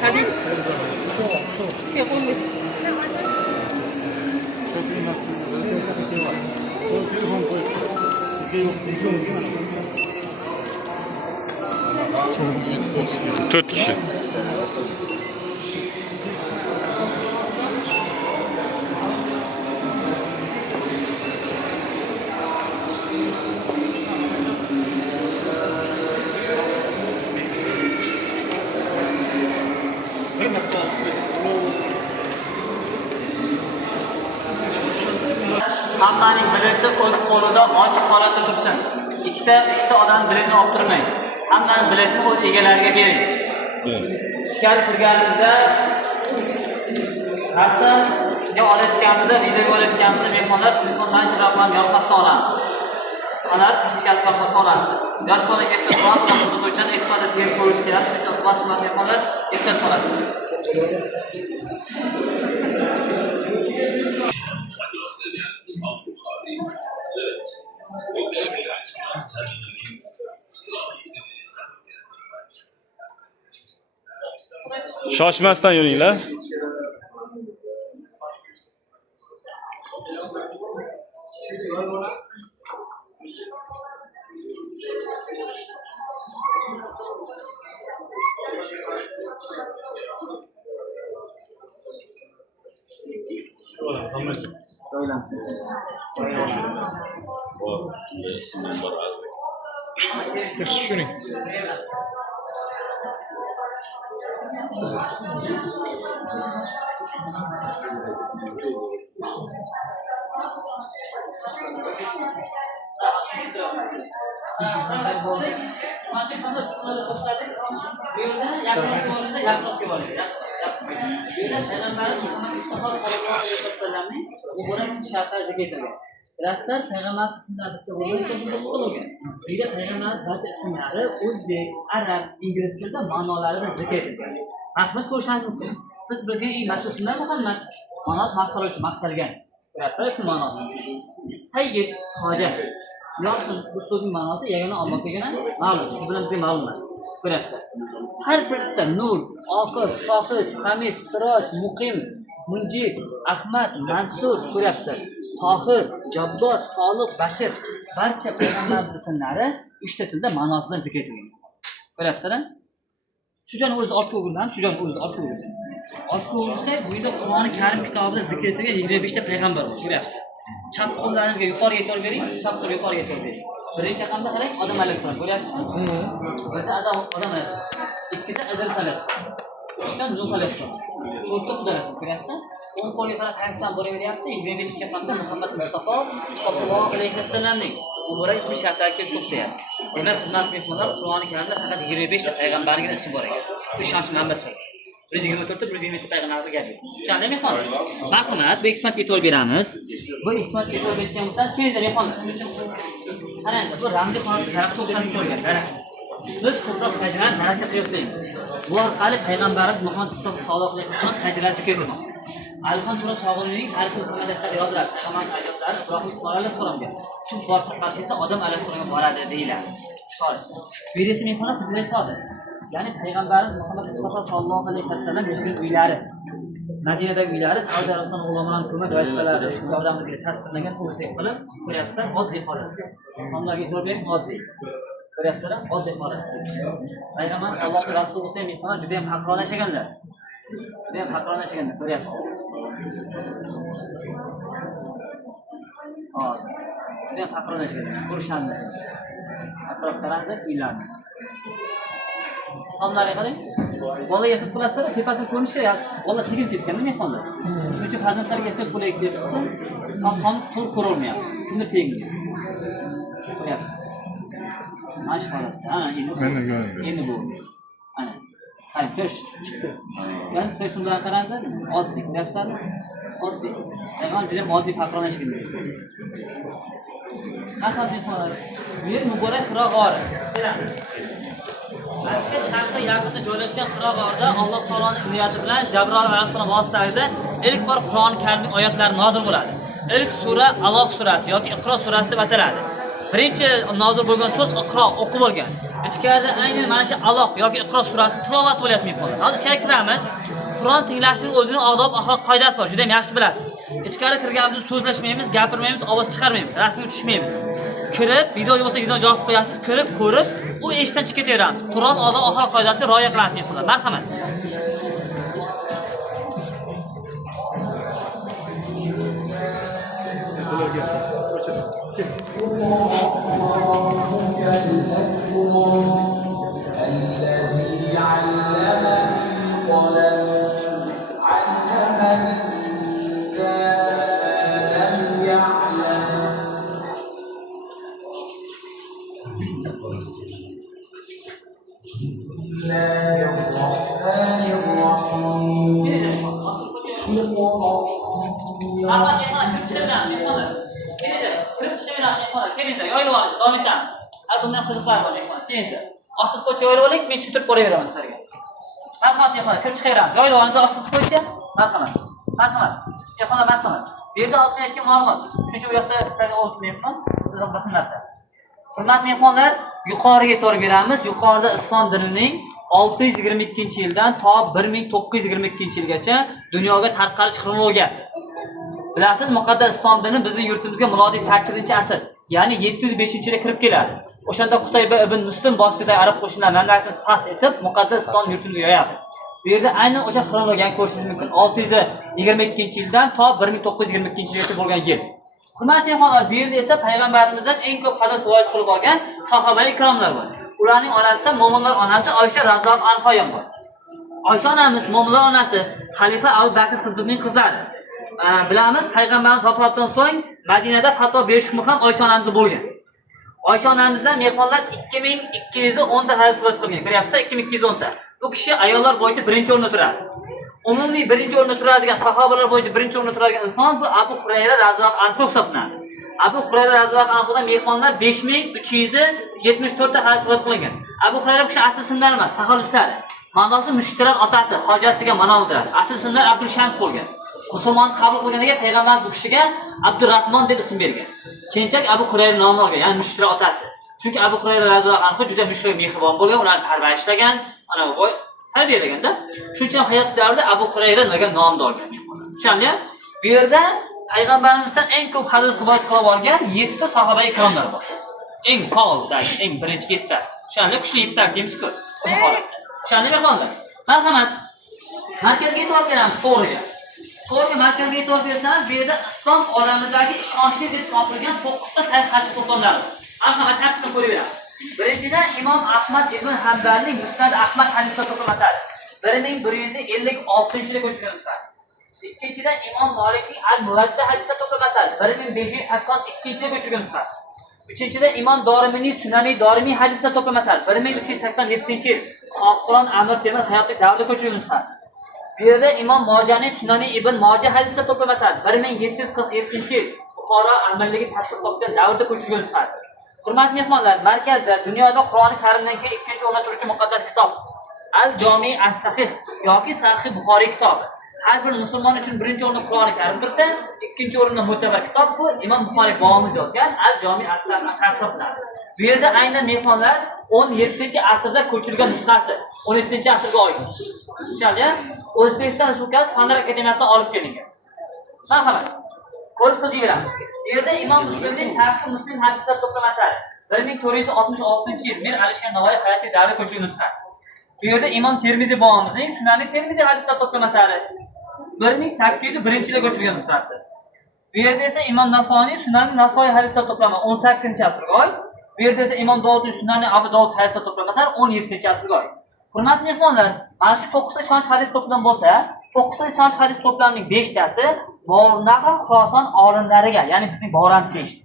Hadi. Şu. Yapalım. Çocuğun nasıl güzel bir şey var. O telefon koy. Bizde yok. Dört kişi. Hammaning bileti o'z qo'lida ochiq holatda tursin. 2-3 odam biletni olib turmang. Hammaning biletni o'z egalariga bering. Ichkari kirganimizda rasmga olayotganimizda, video olayotganimizda mehmonlar telefondan chiroqlarni yoqmasdan olamiz. Ular ichkari yoqmasdan olasiz. Yosh bolaga ehtiyot qilib, uchun ekspertga terib ko'rish kerak. Shuning uchun xizmat mehmonlar ehtiyot qilasiz. Shoshmasdan yuringlar. Şuning. Bilasizlar, payg'ambar ismlari bitta bo'lgan. Uyda payg'ambar barcha ismlari o'zbek, arab, ingliz tilida ma'nolari zikr etilgan. Rahmat ko'rishingiz mumkin. Biz bilgan eng mashhur ismlar Muhammad. Ma'nosi maqtaluvchi, maqtalgan. Bilasizlar ism ma'nosi. Sayyid, hoja. Yo'qsiz bu so'zning ma'nosi yagona Allohgagina ma'lum. Siz bilan bizga ma'lum emas. Bilasizlar. Har birda nur, oqib, shohid, hamid, siroj, muqim, Munjid, Ahmad, Mansur ko'ryapsiz. Tohir, Jabbor, Solih, Bashir barcha payg'ambar ismlari 3 ta tilda ma'nosi bilan zikr etilgan. Ko'ryapsizlar? Shu joyni o'zida ortga o'girdim, shu joyni o'zida ortga o'girdim. Ortga o'girsak, bu yerda Qur'oni Karim kitobida zikr etilgan 25 ta payg'ambar bor. Ko'ryapsizlar? Chap qo'llaringizga yuqoriga e'tibor bering, chap qo'l yuqoriga e'tibor bering. Birinchi raqamda qarang, Odam alayhissalom, ko'ryapsizmi? Bitta Odam alayhissalom. Ikkita Idris alayhissalom. Uchdan Nuh alayhissalom. To'rtta Xudo alayhissalom, ko'ryapsizmi? 10 qo'lga qarab hayotdan boraveryapti. 25-raqamda Muhammad Mustafa sollallohu alayhi vasallamning muborak ismi shartlari kelib to'xtayapti. Demak, hurmatli mehmonlar, Qur'oni Karimda faqat 25 ta payg'ambarning ismi bor ekan. Bu ishonch manbasi. 124 ta 120 ta payg'ambarga gap. Tushundingizmi mehmonlar? Marhamat, bu ismatga e'tibor beramiz. Bu ismatga e'tibor bergan bo'lsangiz, kelinglar mehmonlar. Qarang, bu ramziy holat daraxtga o'xshab turgan daraxt. Biz ko'proq sajdalarni daraxtga qiyoslaymiz. Bu orqali payg'ambarimiz Muhammad sollallohu alayhi vasallam sajdalar zikr etmoqda. Alixon To'ra Sog'inning tarixiy muhammadiyatida yoziladi. Payg'ambar ajoblari Ibrohim Ismoil alayhissalomga kim bor qarshi esa Odam alayhissalomga boradi deyiladi. Bu esa mehmonlar huzurga soldi. Ya'ni payg'ambarimiz Muhammad Mustafa sollallohu alayhi vasallam yashagan uylari, Madinadagi uylari Saudiya Arabistoni ulamolarning ko'mak vazifalari yordamida tasvirlangan o'zbek qilib ko'ryapsizlar, oddiy holat. Sonlarga e'tibor bering, oddiy. Ko'ryapsizlar, oddiy holat. Payg'ambar Allohning rasuli bo'lsa mehmonlar juda ham faqirona yashaganlar. Juda ham faqirona yashaganlar, ko'ryapsizlar. Hop. Juda ham faqirona yashaganlar, ko'rishadi. Atrof qaranglar, uylarni. Tomlarga qarang. Bola yetib qolasizlar, tepasini ko'rish kerak. Bola tegib ketgan mehmonlar. Shuning uchun farzandlarga ehtiyot bo'laylik deb turibdi. Tom to'g'ri ko'ra olmayapmiz. Kimdir tegdi. Ko'ryapsiz. Mana shu holatda. Ana endi bu. Ana. Qarang, ko'rish chiqdi. Yani siz shundan qaranglar, oddiy, ko'ryapsizlarmi? Oddiy. Aynan juda oddiy faqirona ishlaydi. Haqiqatdan mehmonlar. Bu yer muborak Hiro g'ori. Balki shaxsga yaqinda joylashgan Hiro g'orida Alloh taoloning niyati bilan Jabroil alayhissalom vositasida ilk bor Qur'oni Karimning oyatlari nozil bo'ladi. İlk sura Aloq surasi yoki Iqro surasi deb ataladi. Birinchi nozil bo'lgan so'z Iqro, o'qib bo'lgan. Ichkarida aynan mana shu Aloq yoki Iqro surasi tilovat bo'layotgan bo'ladi. Hozir shakiramiz. Qur'on tinglashning o'zining odob axloq qoidasi bor. Juda ham yaxshi bilasiz. Ichkari kirganimizda so'zlashmaymiz, gapirmaymiz, ovoz chiqarmaymiz, rasmga tushmaymiz. Kirib, video bo'lsa videoni javob qo'yasiz, kirib, ko'rib, u eshikdan chiqib ketaveramiz. Qur'on odob axloq qoidasiga rioya qilasiz bo'ladi. Marhamat. Bundan qiziqlar bor ekan. Keyin oshsiz qo'ycha yo'yib men tushuntirib boraveraman sizlarga. Marhamat ekan, kirib chiqaveramiz. Yo'yib olamiz oshsiz qo'ycha. Marhamat. Marhamat. Ekan marhamat. Bu yerda aytayotgan ma'lumot. Shuncha bu yoqda sizlarga o'tmayapman. Sizlar bir narsa. Hurmatli mehmonlar, yuqoriga e'tibor beramiz. Yuqorida islom dinining 622-yildan to 1922-yilgacha dunyoga tarqalish xronologiyasi. Bilasiz, muqaddas islom dini bizning yurtimizga milodiy 8-asr, ya'ni 705-yilda kirib keladi. O'shanda Qutayba ibn Muslim boshchiligidagi arab qo'shinlar mamlakatni fath etib, muqaddas islom yurtimizga yoyadi. Bu yerda aynan o'sha xronologiyani ko'rishingiz mumkin. 622-yildan to 1922-yilgacha bo'lgan yil. Hurmatli mehmonlar, bu yerda esa payg'ambarimizdan eng ko'p hadis rivoyat qilib olgan sahoba-i ikromlar bor. Ularning onasida mo'minlar onasi Oysha radhiyallohu anha ham bor. Oysha onamiz mo'minlar onasi xalifa Abu Bakr Siddiqning qizlari. Bilamiz, payg'ambarimiz vafotidan so'ng Madinada fatvo berish hukmi ham Oysha onamizda bo'lgan. Oysha onamizdan mehmonlar 2210 ta hadis rivoyat qilgan. Ko'ryapsiz, 2210 ta. Bu kishi ayollar bo'yicha birinchi o'rinda turadi. Umumiy birinchi o'rinda turadigan sahobalar bo'yicha birinchi o'rinda turadigan inson bu Abu Hurayra radhiyallohu anhu hisoblanadi. Abu Hurayra radhiyallohu anhudan mehmonlar 5374 ta hadis rivoyat qilgan. Abu Hurayra kishi asl ismlari emas, taxalluslari. Ma'nosi mushtarak otasi, hojasiga ma'no bildiradi. Asl ismlari Abdul Shams bo'lgan. Musulmon qabul qilganiga payg'ambar bu kishiga Abdurrahmon deb ism bergan. Keyinchalik Abu Hurayra nomini olgan, ya'ni mushtarak otasi. Chunki Abu Hurayra radhiyallohu anhu juda mushtarak mehribon bo'lgan, ularni parvarishlagan, ana tarbiyalagan-da. Shuning uchun hayot davrida Abu Hurayra degan nomni olgan mehmonlar. O'shanda bu yerda payg'ambarimizdan eng ko'p hadis rivoyat qilib olgan 7 ta sahoba-i ikromlar bor. Eng faoldagi, eng birinchi 7 ta. O'shanda kuchli 7 ta deymiz-ku, o'sha holatda. O'shanda mehmonlar, marhamat, markazga e'tibor beramiz, to'g'riga. To'g'ri markazga e'tibor bersangiz, bu yerda islom olamidagi ishonchli deb topilgan 9 ta sahih hadis to'plamlari. Marhamat, tartibni ko'raveramiz. Birinchidan Imom Ahmad ibn Hanbalning Musnad Ahmad hadislar to'plamasi 1156-yilda ko'chirgan nusxasi. Ikkinchidan Imom Malikning Al-Muwadda hadislar to'plamasi 1582-yilda ko'chirgan nusxasi. Uchinchidan Imom Dorimining Sunani Dorimiy hadislar to'plamasi 1387-yil. Sohibqiron Amir Temur hayotlik davrida ko'chirgan nusxasi. Bu yerda Imom Mojaning Sunani Ibn Moja hadislar to'plamasi 1747-yil. Buxoro amirligi tashkil topgan davrda ko'chirgan nusxasi. Hurmatli mehmonlar, markazda dunyoda Qur'oni Karimdan keyin ikkinchi o'rinda turuvchi muqaddas kitob Al-Jami as-Sahih yoki Sahih Buxoriy kitobi. Har bir musulmon uchun birinchi o'rinda Qur'oni Karim tursa, ikkinchi o'rinda mo'tabar kitob bu Imom Buxoriy bobomiz yozgan Al-Jami as-Sahih. Bu yerda aynan mehmonlar 17-asrda ko'chirilgan nusxasi, 17-asrga oid. O'shanda O'zbekiston Respublikasi Fanlar akademiyasidan olib kelingan. Marhamat. Ko'rib so'zlayveramiz. Bu yerda Imom Muslimning Sahih Muslim hadislar to'plamasi 1466-yil Mir Alisher Navoiy hayotlik davri ko'chirgan nusxasi. Bu yerda Imom Termiziy bobomizning Sunani Termiziy hadislar to'plamasi 1801-yilda ko'chirgan nusxasi. Bu yerda esa Imom Nasoiyning Sunani Nasoiy hadislar to'plamasi 18-asrga oid. Bu yerda esa Imom Dovudning Sunani Abu Dovud hadislar to'plamasi 17-asrga oid. Hurmatli mehmonlar, mana shu 9 ta shonch hadis to'plam bo'lsa, 9 ta shonch hadis to'plamining 5 tasi Mo'rnaql Xuroson olimlariga, ya'ni bizning boramizga eshitdi.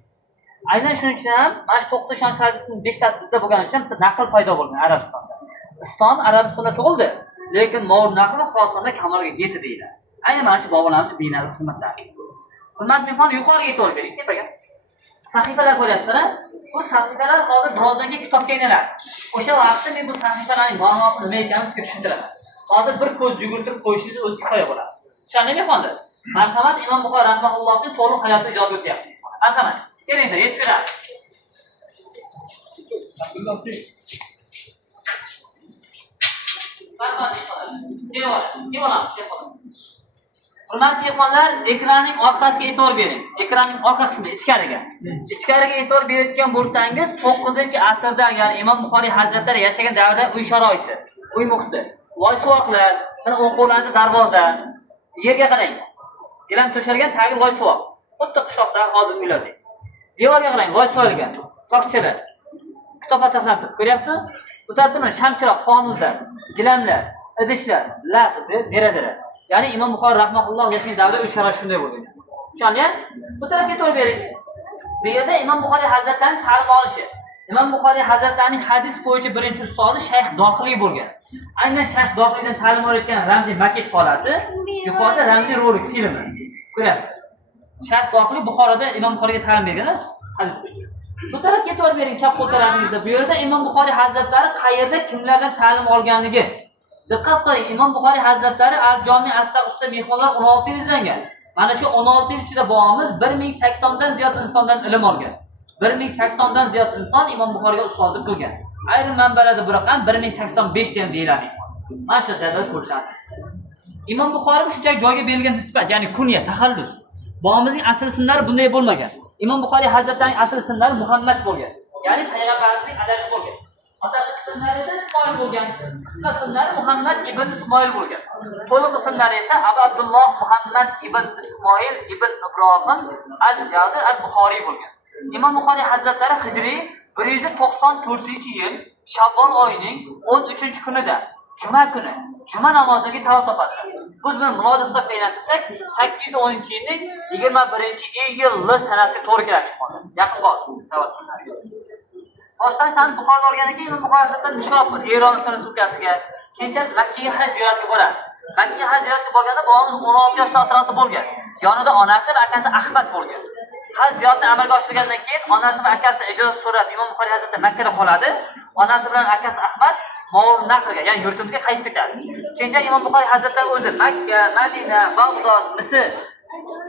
Aynan shuning uchun ham mana shu 9 ta shonch hadisning 5 tasi bizda bo'lgani uchun naql paydo bo'lgan Arabistonda. Islom Arabistonda tug'ildi, lekin Mo'rnaql Xurosonda kamolga yetdi deyiladi. Aynan mana shu bobolarimiz benazir xizmatlari. Hurmatli mehmonlar, yuqoriga e'tibor bering, tepaga. sahifalar ko'ryapsizlar. Bu sahifalar hozir birozdan keyin kitobga aylanadi. O'sha vaqtda men bu sahifalarning ma'nosini nima ekanini sizga tushuntiraman. Hozir bir ko'z yugurtirib qo'yishingiz o'zi kifoya bo'ladi. Tushundingmi hozir? Marhamat, Imom Buxoriy rahimahullohning to'liq hayotini ijod etyapmiz. Marhamat, kelinglar, yetib beramiz. Hurmatli mehmonlar, ekranning orqasiga e'tibor bering. Ekranning orqa qismiga, ichkariga. Ichkariga e'tibor berayotgan bo'lsangiz, 9-asrda, ya'ni Imom Buxoriy hazratlari yashagan davrda uy sharoiti, uy muhiti, loysuvoqlar, mana o'quvlarning darvoza, yerga qarang. Gilam to'shalgan tagi loysuvoq. Xuddi qishloqda hozir uylardek. Devorga qarang, loysuvoqlar, tokchalar. Kitob ataqlarni ko'ryapsizmi? Bu tarafda mana shamchiroq, xonuzlar, gilamlar, idishlar, lat, derazalar. Ya'ni Imom Buxoriy rahimahulloh yashagan davrda uy sharoiti shunday bo'lgan. Tushundingmi? Bu tarafga to'g'ri bering. Bu yerda Imom Buxoriy hazratlarining ta'lim olishi. Imom Buxoriy hazratlarining hadis bo'yicha birinchi ustozi Shayx Dohiliy bo'lgan. Aynan Shayx Dohiliydan ta'lim olayotgan ramziy maket holati, yuqorida ramziy rolik filmi. Ko'rasiz. Shayx Dohiliy Buxoroda Imom Buxoriyga ta'lim berganlar, hadis bo'yicha. Bu tarafga e'tibor bering, chap qo'l tarafingizda. Bu yerda Imom Buxoriy hazratlari qayerda kimlardan ta'lim olganligi. Diqqat qiling, Imom Buxoriy hazratlari Al-Jomi As-Usta mehmonlar 16 yil izlangan. Mana shu 16 yil ichida bo'lamiz 1080 dan ziyod insondan ilm olgan. 1080 dan ziyod inson Imom Buxoriyga ustozlik qilgan. Ayrim manbalarda bu raqam 1085 deb deyiladi. Mana shu jadval ko'rsatadi. Imom Buxoriy shunchaki joyga berilgan nisbat, ya'ni kunya, taxallus. Bobimizning asl ismlari bunday bo'lmagan. Imom Buxoriy hazratlarining asl ismlari Muhammad bo'lgan. Ya'ni payg'ambarimizning adasi bo'lgan. Otasi ismlari esa Ismoil bo'lgan. Qisqa ismlari Muhammad ibn Ismoil bo'lgan. To'liq ismlari esa Abu Abdulloh Muhammad ibn Ismoil ibn Ibrohim al-Jadir al-Buxoriy bo'lgan. Imom Buxoriy hazratlari hijriy 194-yil Shavvol oyining 13-kunida, juma kuni, juma namoziga tavob topadilar. Biz buni milodiy hisobga aylantirsak, 810-yilning 21-iyul sanasiga to'g'ri keladi. Yaqin bo'ldi. Boshdan tanib Buxoroda olgandan keyin Imom Buxoriy hazratlari Nishob, Eron respublikasiga, keyinchalik Makkaga haj ziyoratiga boradi. Makkaga haj ziyoratiga borganda bobomiz 16 yoshda atrofida bo'lgan. Yonida onasi va akasi Ahmad bo'lgan. Haj ziyoratini amalga oshirgandan keyin onasi va akasi ijozat so'rab Imom Buxoriy hazratlari Makkada qoladi. Onasi bilan akasi Ahmad Mo'g'ul naqlga, ya'ni yurtimizga qaytib ketadi. Keyinchalik Imom Buxoriy hazratlari o'zi Makka, Madina, Bag'dod, Misr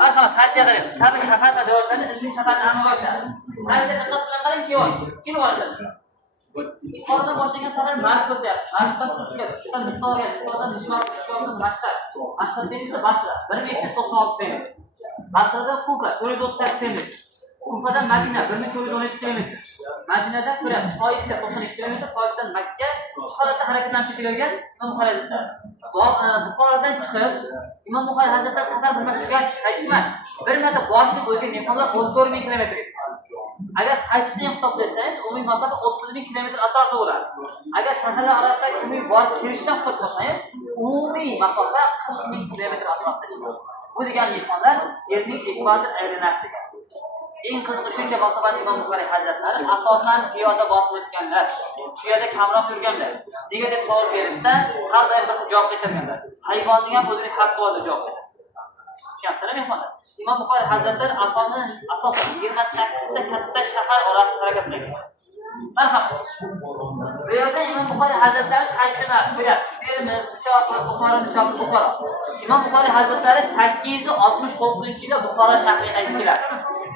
marhamat xatga qarang. Tabiiy safar davrlarida ilmiy safarni amalga oshiradi. Hayda diqqat bilan qarang, kim oladi? Yuqoridan boshlangan safar Mark o'tyapti. Markdan Turkiya, Misrga, Misrdan Nishon, Mashhad. Mashhaddan esa Basra, 1296 km. Basradan Kufa, 438 km. Kufadan Madina, 1417 km. Madinadan Toifga 92 km, Toifdan Makka, Buxoroda harakatlanib kelgan Imom Buxoriy hazratlari. Buxorodan chiqib, Imom Buxoriy hazratlari safar bir marta tugatish, qaytishmas. Bir marta boshib o'zga mehmonlar 14000 km. Agar qaytishni hisoblasangiz, umumiy masofa 30000 km atrofida bo'ladi. Agar shaharlar orasidagi umumiy borib kelishdan hisoblasangiz, umumiy masofa 40000 km atrofida chiqadi. Bu degani mehmonlar yerning ekvator aylanasi degani. Eng qiziqi shuncha masofani Imom Buxoriy hazratlari asosan piyoda bosib o'tganlar, tuyada kamroq yurganlar. Nega deb savol berilsa, har doim bir javob qaytarganlar. Hayvonning ham o'zining haqqi bor deb javob qaytaradi. Tushunasizlar mehmonlar? Imom Buxoriy hazratlari asosan 28 ta katta shahar orasida harakatlangan. Marhamat. Bu yerda Imom Buxoriy hazratlari qaytishini ko'ryapsiz. Termiz, Buxoro. Imom Buxoriy hazratlari 869-yilda Buxoro shahriga qaytib keladi.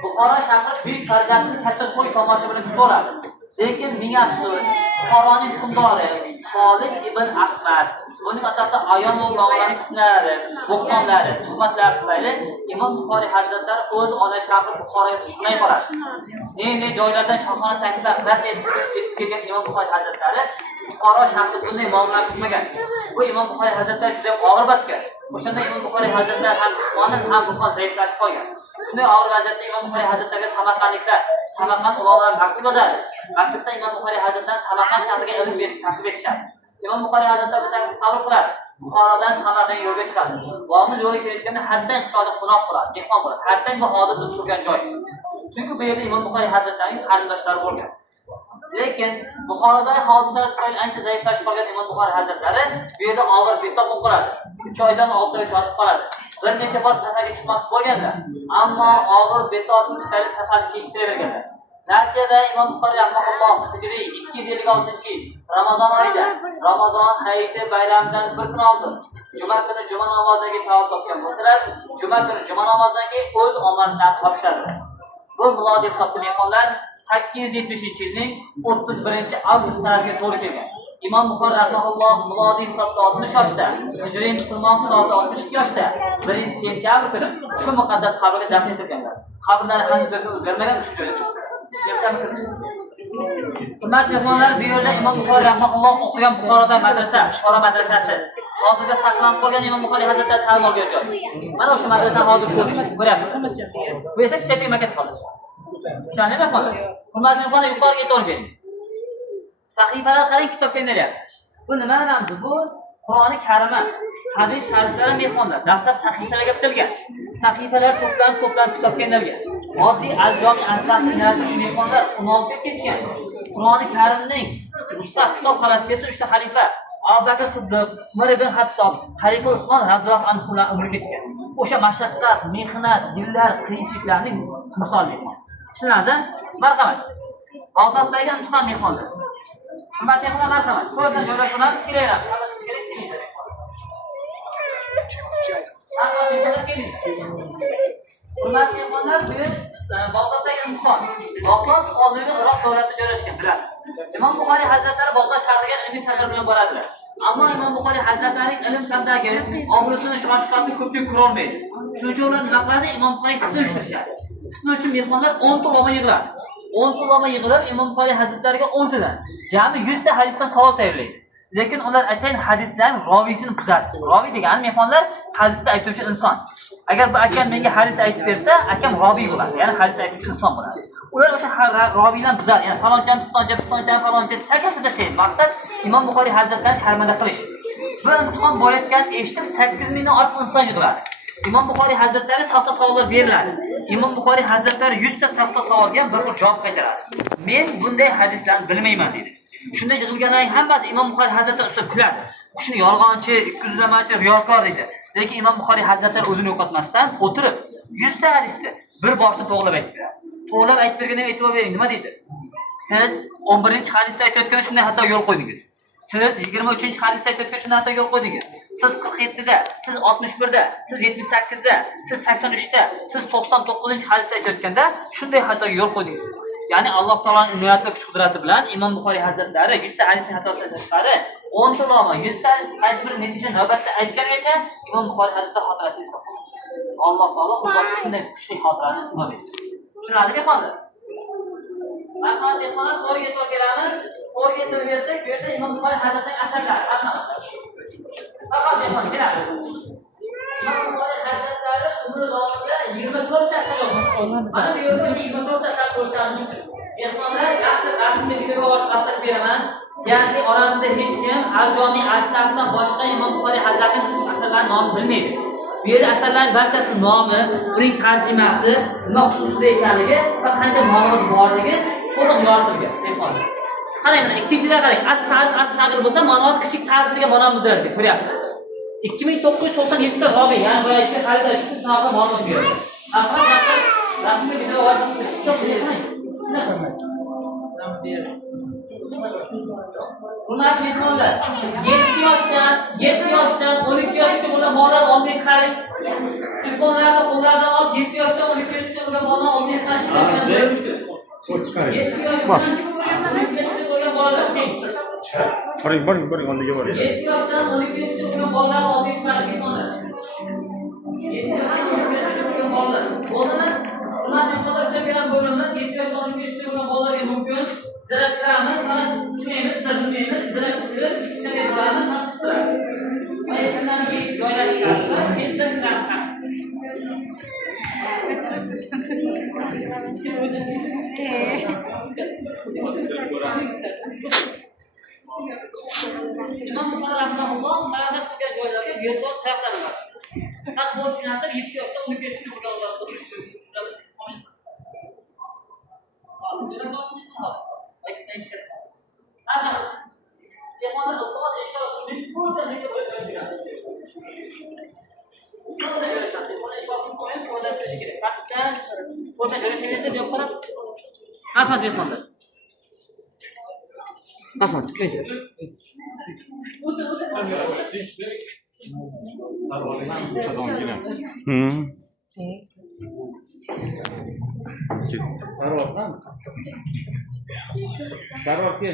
Buxoro shahri buyuk farzandni katta to'y tomosha bilan kutib. Lekin ming afsus, Buxoroning hukmdori Xolid ibn Ahmad uning atrofida ayon va o'g'lonlarning fitnalari, bo'xtonlari, tuhmatlar tufayli Imom Buxoriy hazratlari o'z ona shahri Buxoroga chiqmay qoladi. Ne joylardan shohona takliflar rad etib kelgan Imom Buxoriy hazratlari Buxoro shahri bunday muomala qilmagan. Bu Imom Buxoriy hazratlari juda og'ir batgan. O'shanda Imom Buxoriy hazratlari ham jismonan ham ruhan zaiflashib qolgan. Shunday og'ir vaziyatda Imom Buxoriy hazratlariga Samarqandliklar, Samarqand ulamolari maktub yozadi. Maktubda Imom Buxoriy hazratlari Samarqand shahriga ilm berishni taklif etishadi. Imom Buxoriy hazratlari bu taklifni qabul qiladi. Buxorodan Samarqandga yo'lga chiqadi. Bobomiz yo'lga kelayotganda haddan qishloqda qo'noq bo'ladi, mehmon bo'ladi. Haddan bu hozir biz turgan joy. Chunki bu yerda Imom Buxoriy hazratlarining qarindoshlari bo'lgan. Lekin Buxorodagi hodisalar tufayli ancha zaiflashib qolgan Imom Buxoriy hazratlari bu yerda og'ir betob bo'lib qoladi. 3 oydan 6 oy yotib qoladi. Bir necha bor safarga chiqmoqchi bo'lganlar, ammo og'ir betob tufayli safarni kechiktiraverganlar. Natijada Imom Buxoriy rahimahulloh hijriy 256-yil Ramazon oyida, Ramazon hayiti bayramidan bir kun oldin juma kuni juma namoziga tavaf topgan bo'lsalar, juma kuni juma namozidan keyin o'z omadlarini topshiradi. Bu milodiy hisobda mehmonlar 870-yilning 31-avgust sanasiga to'g'ri kelgan. Imom Buxoriy rahimahulloh milodiy hisobda 60 yoshda, hijriy musulmon hisobda 62 yoshda 1-sentyabr kuni shu muqaddas qabrga dafn etilganlar. Qabrlari hanuz o'zgarmagan shu joyda. Hurmatli mehmonlar, bu yerda Imom Buxoriy rahimahulloh o'qigan Buxoroda madrasa, Buxoro madrasasi. Hozirda saqlanib qolgan Imom Buxoriy hazratlari ta'lim olgan joy. Mana o'sha madrasani hozir ko'ryapsiz. Bu esa kichik makat xolis. Tushunarli mehmonlar? Hurmatli mehmonlar, yuqoriga e'tibor bering. Sahifalar qarang, kitobga beryapti. Bu nima ramzi? Bu Qur'oni Karima, hadis shariflari mehmonlar. Dastlab sahifalarga bitilgan. Sahifalar to'planib kitobga berilgan. Oddiy al-Jomi al-Sahih yaratish mehmonlar 16 ga ketgan. Qur'oni Karimning ustav kitob xalaqasi 3 ta xalifa: Abu Bakr Siddiq, Umar ibn Xattob, Xalifa Usmon radhiyallohu anhular umr ketgan. O'sha mashaqqat, mehnat, yillar, qiyinchiliklarning timsoli mehmon. Tushunarsiz? Marhamat. Bag'doddagi imtihon mehmonlar. Hurmatli mehmonlar, marhamat. Ko'rdan joylashtiramiz, kelayapmiz. Hammasi kerak kelmaydi. Hurmatli mehmonlar, bu Bag'doddagi imtihon. Bag'dod hozirgi Iroq davlatida joylashgan, bilasiz. Imom Buxoriy hazratlari Bag'dod shahriga ilmiy safar bilan boradilar. Ammo Imom Buxoriy hazratlarining ilm safariga obro'sini shoshqatni ko'pchilik ko'ra olmaydi. Shuning uchun ular nima qiladi? Imom Buxoriy fitna uyushtirishadi. Fitna uchun mehmonlar 10 ta ulamo yig'iladi. 10 ta ulamo yig'ilib Imom Buxoriy hazratlariga 10 tadan jami 100 ta hadisdan savol tayyorlaydi. Lekin ular aytgan hadislarning roviysini buzadi. Roviy degani mehmonlar hadisda aytuvchi inson. Agar bu akam menga hadis aytib bersa, akam roviy bo'ladi. Ya'ni hadis aytuvchi inson bo'ladi. Ular o'sha roviylarni buzadi. Ya'ni faloncham, pistoncham, faloncha chakashib tashlaydi. Maqsad Imom Buxoriy hazratlari sharmanda qilish. Bu imtihon bo'layotganini eshitib 8 mingdan ortiq inson yig'iladi. Imom Buxoriy hazratlari soxta savollar beriladi. Imom Buxoriy hazratlari 100 ta soxta savolga bir xil javob qaytaradi. Men bunday hadislarni bilmayman dedi. Shunday yig'ilganlarning hammasi Imom Buxoriy hazratlari ustida kuladi. Shuni yolg'onchi, ikkiyuzlamachi, riyokor deydi. Lekin Imom Buxoriy hazratlari o'zini yo'qotmasdan o'tirib 100 ta hadisni bir boshda to'g'rilab aytib beradi. To'g'rilab aytib berganda e'tibor bering, nima deydi? Siz 11-hadisda aytayotganda shunday xato yo'l qo'ydingiz. Siz 23-hadisda aytayotganda shunday xato yo'l qo'ydingiz. Siz 47da, siz 61da, siz 78da, siz 83da, siz 99-hadisda aytayotganda shunday xatoga yo'l qo'ydingiz. Ya'ni Alloh taoloning inoyat va kuch-qudrati bilan Imom Buxoriy hazratlari 100 ta hadisni xatosidan tashqari 10 ta ulamo 100 ta qaysi bir natija navbatda aytgangacha Imom Buxoriy hazratlari xotirasi hisoblanadi. Alloh taolo uzoq shunday kuchli xotirani nima berdi. Tushunarlimi mehmonlar? Marhamat mehmonlar, to'g'riga to'g'ri beramiz. To'g'riga to'g'ri bersak, bu yerda Imom Buxoriy hazratlarining asarlari. Faqat mehmon keladi. Imom Buxoriy hazratlari umri davomida 24 ta asar yozgan. Mana bu yerda 24 ta asar ko'rishamiz mumkin. Mehmonlar, yaxshi rasmli videoga boshlab beraman. Ya'ni oramizda hech kim al-Jomi al-Sahihdan boshqa Imom Buxoriy hazratlarining asarlarining nomini bilmaydi. Bu yerda asarlarning barchasi nomi, uning tarjimasi, nima xususida ekanligi va qancha ma'lumot borligi to'liq yoritilgan. Mehmonlar. Qarang, mana ikkinchidan qarang. At-Tarix as-Sag'ir bo'lsa, ma'nosi kichik tarix degan ma'noni bildiradi. Ko'ryapsiz? 2997 ta roviy, ya'ni bu yerda xaridlar butun sahifada ma'lumot beradi. Faqat rasmiy video va kitob qarang. Nima qilmaydi? Hurmatli mehmonlar, 7 yoshdan 12 yoshgacha bo'lgan bolalar oldiga chiqaring. Telefonlarni qo'llardan olib 7 yoshdan 12 yoshgacha bo'lgan bolalar oldiga chiqaring. 7 yoshdan 12 yoshgacha bo'lgan bolalar teng. Boring, oldiga boring. 7 yoshdan 12 yoshgacha bo'lgan bolalar oldiga chiqaring mehmonlar. 7 yoshdan 12 yoshgacha bo'lgan bolalar. Bolalar hurmatli mehmonlar uchun bergan bo'limiz 7 yoshdan 12 yoshgacha bo'lgan bolalarga mumkin. Ziraklarimiz, mana tushunaymiz, bilmaymiz, ziraklarimiz, tushunaymiz, sanqtiramiz. Mana yerlarni joylashtiramiz, ketsalarimiz. Imom Buxoriy rahimahulloh mana shunday joylarga virtual sayyohlar bor. Faqat bu tushunarsiz 7 yoshdan 12 yoshgacha bo'lganlar o'tirish ko'cha qarashaverdi, bu yoqqa qarab. Rahmat mehmonlar. Rahmat. Sarvar ke.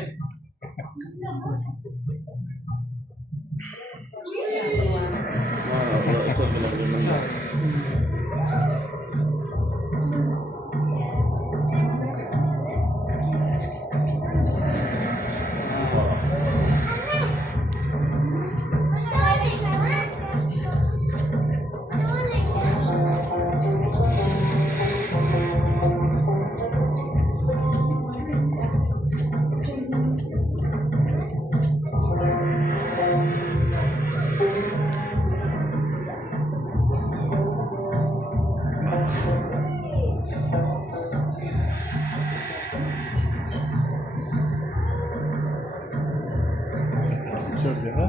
Çok değil mi?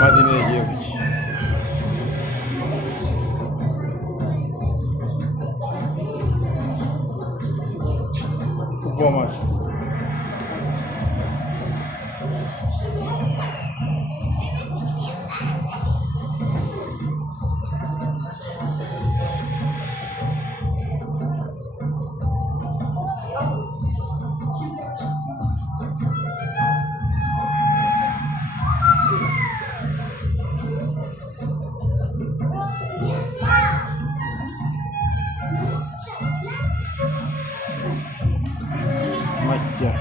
Madine'ye geldik. Kupa maçı. Makya.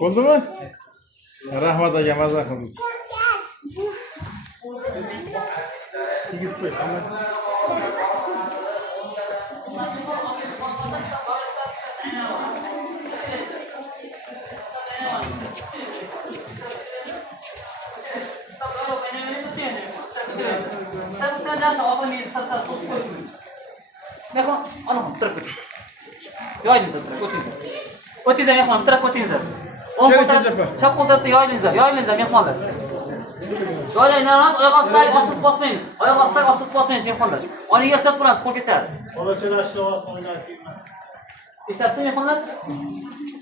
Oldu mu? Rahmat aka maza qildik. Yigit qo'y, Ahmad. Mehmon, ana, turib o'ting. Yoyilingizlar, turib o'tingizlar. O'tingizlar mehmon, turib o'tingizlar. O'ng qo'l taraf, chap qo'l tarafda yoyilingizlar mehmonlar. Yoyilinglar, oyoq ostiga oshib bosmaymiz. Oyoq ostiga oshib bosmaymiz mehmonlar. Oniga ehtiyot bo'lamiz, qo'l kesadi. Bolachalar ishlavas o'ynab ketmas. Eshitasiz mehmonlar?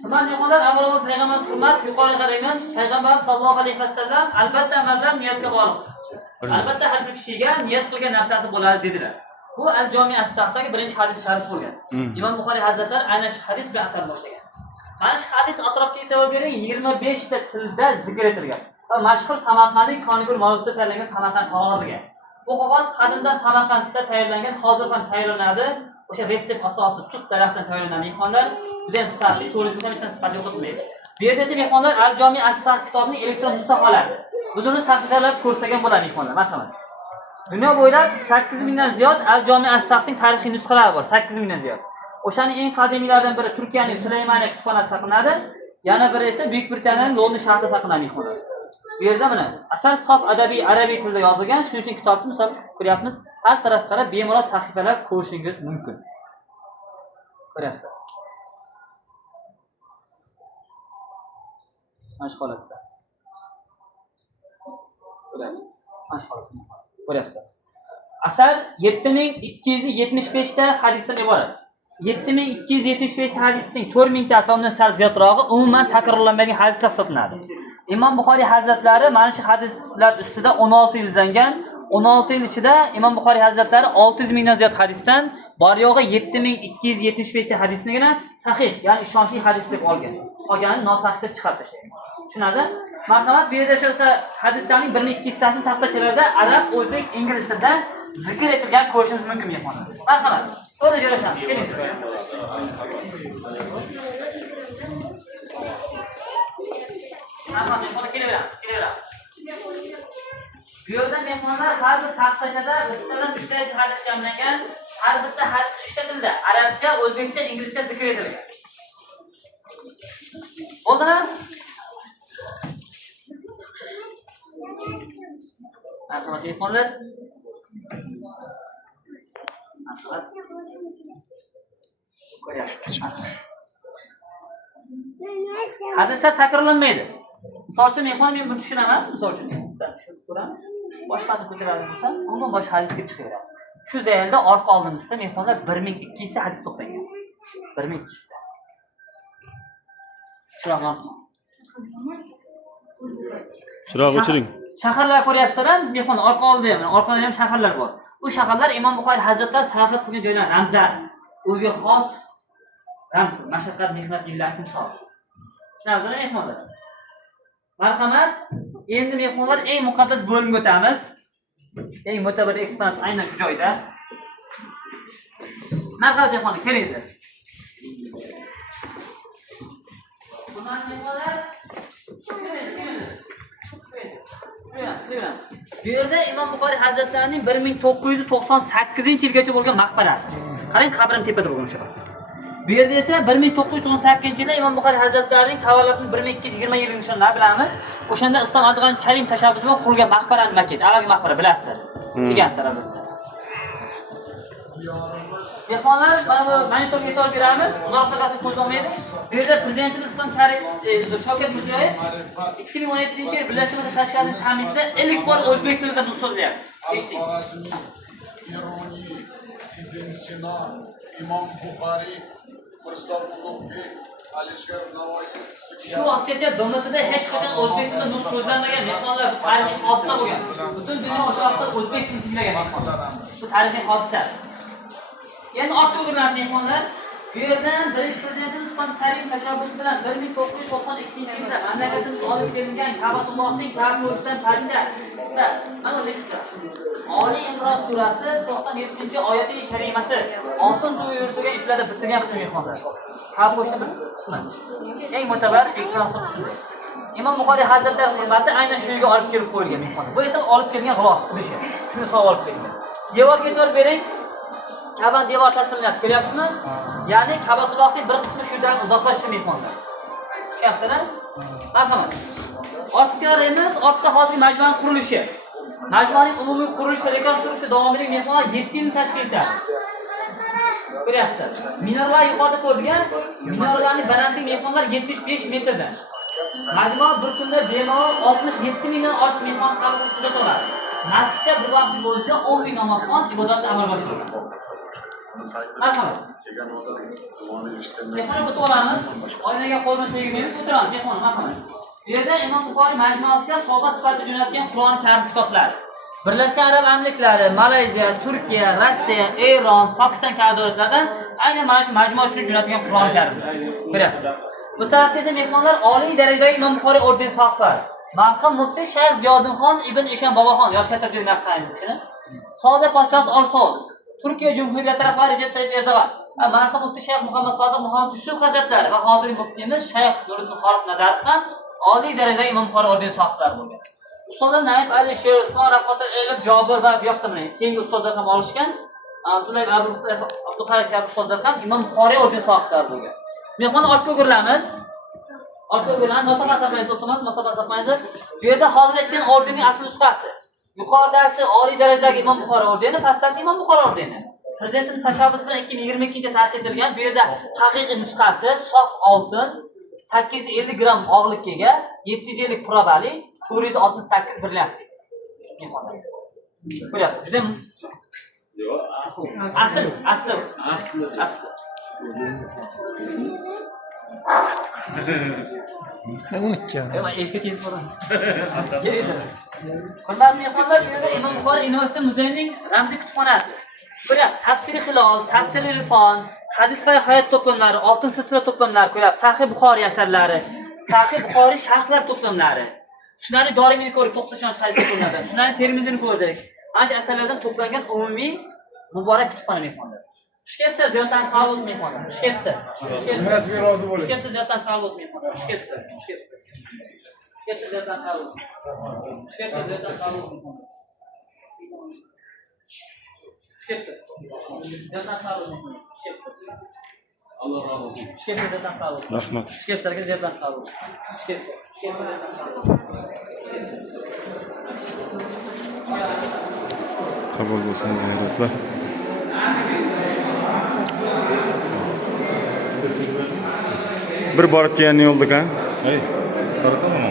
Hurmatli mehmonlar, avvalo payg'ambarimiz hurmat, yuqoriga qaraymiz. Payg'ambar sollallohu alayhi vasallam albatta amallar niyatga bog'liq. Albatta har bir kishiga niyat qilgan narsasi bo'ladi dedilar. Bu Al-Jami as-Sahhdagi birinchi hadis sharif bo'lgan. Imom Buxoriy hazratlari aynan shu hadis bilan asar boshlagan. Mana shu hadis atrofga e'tibor bering, 25 ta tilda zikr etilgan. Va mashhur Samarqandlik Konigul mavzusi tanlangan Samarqand qog'oziga. Bu qog'oz qadimdan Samarqandda tayyorlangan, hozir ham tayyorlanadi. O'sha retsept asosi tut daraxtdan tayyorlangan mehmonlar, juda ham sifatli, turizmda ham sifatli o'qitilmaydi. Bu yerda esa mehmonlar Al-Jami as-Sahh kitobining elektron nusxalari. Biz uni sahifalab ko'rsagan bo'ladi mehmonlar, marhamat. Dunyo bo'ylab 8 mingdan ziyod Al-Jami as-Sahhning tarixiy nusxalari bor, 8 mingdan ziyod. O'shaning eng qadimiylaridan biri Turkiyaning Sulaymaniya kutubxonasida saqlanadi, yana biri esa Buyuk Britaniyaning London shahrida saqlanadi mehmonlar. Bu yerda mana asar sof adabiy arabiy tilda yozilgan, shuning uchun kitobni misol ko'ryapmiz, har taraf qarab bemalol sahifalab ko'rishingiz mumkin. Ko'ryapsiz. Mana shu holatda. Ko'ryapsiz. Mana shu holatda. Ko'ryapsiz. Asar 7275 ta hadisdan iborat. 7275 hadisning 4000 tasi undan sal ziyodrog'i umuman takrorlanmagan hadislar hisoblanadi. Imom Buxoriy hazratlari mana shu hadislar ustida 16 yil izlangan. 16 yil ichida Imom Buxoriy hazratlari 600 mingdan ziyod hadisdan bor yo'g'i 7275 ta hadisnigina sahih, ya'ni ishonchli hadis deb olgan. Qolganini nosahih deb chiqarib tashlagan. Tushunadi? Marhamat, bu yerda o'sha hadislarning 1200 tasini taxtachalarda arab, o'zbek, ingliz tilida zikr etilgan ko'rishimiz mumkin mehmonlar. Marhamat, to'g'ri joylashamiz. Keling. Marhamat, mehmonlar kelaveramiz. Bu yerda mehmonlar har bir taxtachada bittadan 3 ta hadis jamlangan. Har bitta hadis 3 ta tilda, arabcha, o'zbekcha, inglizcha zikr etilgan. Bo'ldimi? Marhamat, mehmonlar. Hadislar takrorlanmaydi. Misol uchun mehmon men buni tushunaman. Misol uchun tushunib ko'ramiz. Boshqasi ko'taradi desa, umuman boshqa hadis kelib chiqaveradi. Shu zaylda orqa oldimizda mehmonlar 1200 ta hadis to'plagan. 1200 ta. Chiroq o'chiring. Shaharlar ko'ryapsizlar, mehmon orqa oldi ham, orqada ham shaharlar bor. Bu shaharlar Imom Buxoriy hazratlari sahih qilgan joylar, ramzlar, o'ziga xos ramz, mashaqqat, mehnat yillari timsol. Tushunamizmi mehmonlar? Marhamat, endi mehmonlar eng muqaddas bo'limga o'tamiz. Eng mo'tabar eksponat aynan shu joyda. Marhamat mehmonlar, kelinglar. Bundan mehmonlar bu yerda Imom Buxoriy hazratlarining 1998-yilgacha bo'lgan maqbarasi. Qarang, qabrim tepada bo'lgan o'sha. Bu yerda esa 1998-yilda Imom Buxoriy hazratlarining tavalludining 1220 yilini nishonlab bilamiz. O'shanda Islom Adg'anch Karim tashabbusi bilan qurilgan maqbaraning maketi, avvalgi maqbara bilasizlar. Kelgansizlar albatta. Mehmonlar, mana bu monitorga e'tibor beramiz. Uzoqdagi ko'z olmaydi. Bu yerda Prezidentimiz Islom Karim Shavkat Mirziyoyev 2017-yil Birlashgan Millatlar Tashkiloti sammitida ilk bor o'zbek tilida nutq so'zlayapti. Eshiting. Imom Buxoriy, Mirzo Ulug'bek, Alisher Navoiy. Shu vaqtgacha BMTda hech qachon o'zbek tilida nutq so'zlanmagan mehmonlar, bu tarixiy hodisa bo'lgan. Butun dunyo o'sha vaqtda o'zbek tilini tinglagan mehmonlar. Bu tarixiy hodisa. Endi ortga o'giramiz mehmonlar. Bu yerdan birinchi prezidentimiz Islom Karim tashabbusi bilan 1992-yilda mamlakatimiz olib kelingan Ka'batullohning ta'mirlashdan parcha. Mana o'sha qissa. Oliy Imron surasi 97-oyati karimasi oson suv yurtiga iplarda bitilgan mehmonlar. Ka'batullohning qismi. Eng mo'tabar eksponat shunday. Imom Buxoriy hazratlari hurmati aynan shu yerga olib kelib qo'yilgan mehmonlar. Bu esa olib kelgan g'ilof idishi. Shuni savol qilgan. Devorga e'tibor bering. Ka'bani devor tasvirlanib ko'ryapsizmi? Ya'ni Ka'batullohning bir qismi shu yerdan uzoqlashishi mehmonlar. Tushunyapsizlar? Marhamat. Ortga qaraymiz, ortda hozirgi majmuaning qurilishi. Majmuaning umumiy qurilish rekonstruksiya davomida mehmonlar 7 yil tashkil etadi. Ko'ryapsizlar. Minorlar yuqorida ko'rgan, minorlarning balandligi mehmonlar 75 metrdan. Majmua bir kunda bemalol 67 mingdan ortiq mehmon qabul qiladi. Masjidda bir vaqtning o'zida 10 ming namozxon ibodat amalga oshiradi. Marhamat. Mehmon o'tib olamiz. Oynaga qo'lni tegmaymiz, o'tiramiz mehmon, marhamat. Bu yerda Imom Buxoriy majmuasiga sovg'a sifatida jo'natgan Qur'on karim kitoblari. Birlashgan Arab Amirliklari, Malayziya, Turkiya, Rossiya, Eron, Pokiston kabi davlatlardan aynan mana shu majmua uchun jo'natilgan Qur'on karim. Ko'ryapsizlar. Bu tarafda esa mehmonlar oliy darajadagi Imom Buxoriy ordeni sohiblari. Marhum muftiy Shayx Ziyodinxon ibn Eshon Boboxon yosh kattajo'y maqtanishini. Saudiya podshosi Al-Saud, Turkiya Jumhuriyati rahbari Recep Tayyip Erdo'g'an, marhum muftiy Shayx Muhammad Sodiq Muhammad Yusuf hazratlari va hozirgi muftiyimiz Shayx Nuriddin Xoliq Nazarov ham oliy darajadagi Imom Buxoriy ordeni sohiblari bo'lgan. Ustozlar Naim Alisher, Usmon Rahmatov Elib Jobir va bu yoqda mana keyingi ustozlar ham olishgan. Abdullayev Abduxoliq kabi ustozlar ham Imom Buxoriy ordeni sohiblari bo'lgan. Mehmonni ortga o'giramiz. Ortga o'giramiz, masofa saqlaymiz, o'tamiz, masofa saqlaymiz. Bu yerda hozir aytgan ordenning asl nusxasi. Yuqoridagi oliy darajadagi Imom Buxoriy ordeni, pastdagi Imom Buxoriy ordeni. Prezidentimiz tashabbusi bilan 2022-yilda ta'sis etilgan. Bu yerda haqiqiy nusxasi sof oltin 850 gram og'irlikka ega, 750 probali, 468 brilliantli. Ko'ryapsiz, juda asl. Ben eşlik edip falan. Hurmatli mehmonlar, bu yerda Imom Buxoriy universiteti muzeyining ramziy kutubxonasi. Ko'ryapsiz, tafsiri hilol, tafsiri ilfon, hadis va hayot to'plamlari, oltin silsila to'plamlari ko'ryapsiz. Sahih Buxoriy asarlari, Sahih Buxoriy sharhlar to'plamlari. Shularni doimiy ko'rib 90 yosh hadis to'plamlari. Shularni Termizini ko'rdik. Ana shu asarlardan to'plangan umumiy muborak kutubxona mehmonlar. Xushkelibsiz, Ziyoddan Savuz mehmonlar. Xushkelibsiz. Mehnatga rozi bo'ling. Xushkelibsiz, Ziyoddan Savuz mehmonlar. Xushkelibsiz. Xushkelibsiz. Xushkelibsiz, Ziyoddan Savuz. Xushkelibsiz, Ziyoddan Savuz mehmonlar. Xushkelibsiz. Ziyoddan Savuz mehmonlar. Xushkelibsiz. Allah razı olsun. Xushkelibsiz, Ziyoddan Savuz. Rahmat. Xushkelibsiz, Ziyoddan Savuz. Xushkelibsiz. Xushkelibsiz, Ziyoddan Savuz. Qabul bo'lsin ziyoratlar. Bir borib kelgan yo'ldik-a? Ay, qaratami?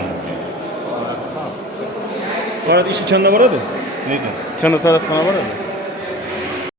Qarat ish ichanda boradi? Nega? Ichanda taratxona boradi.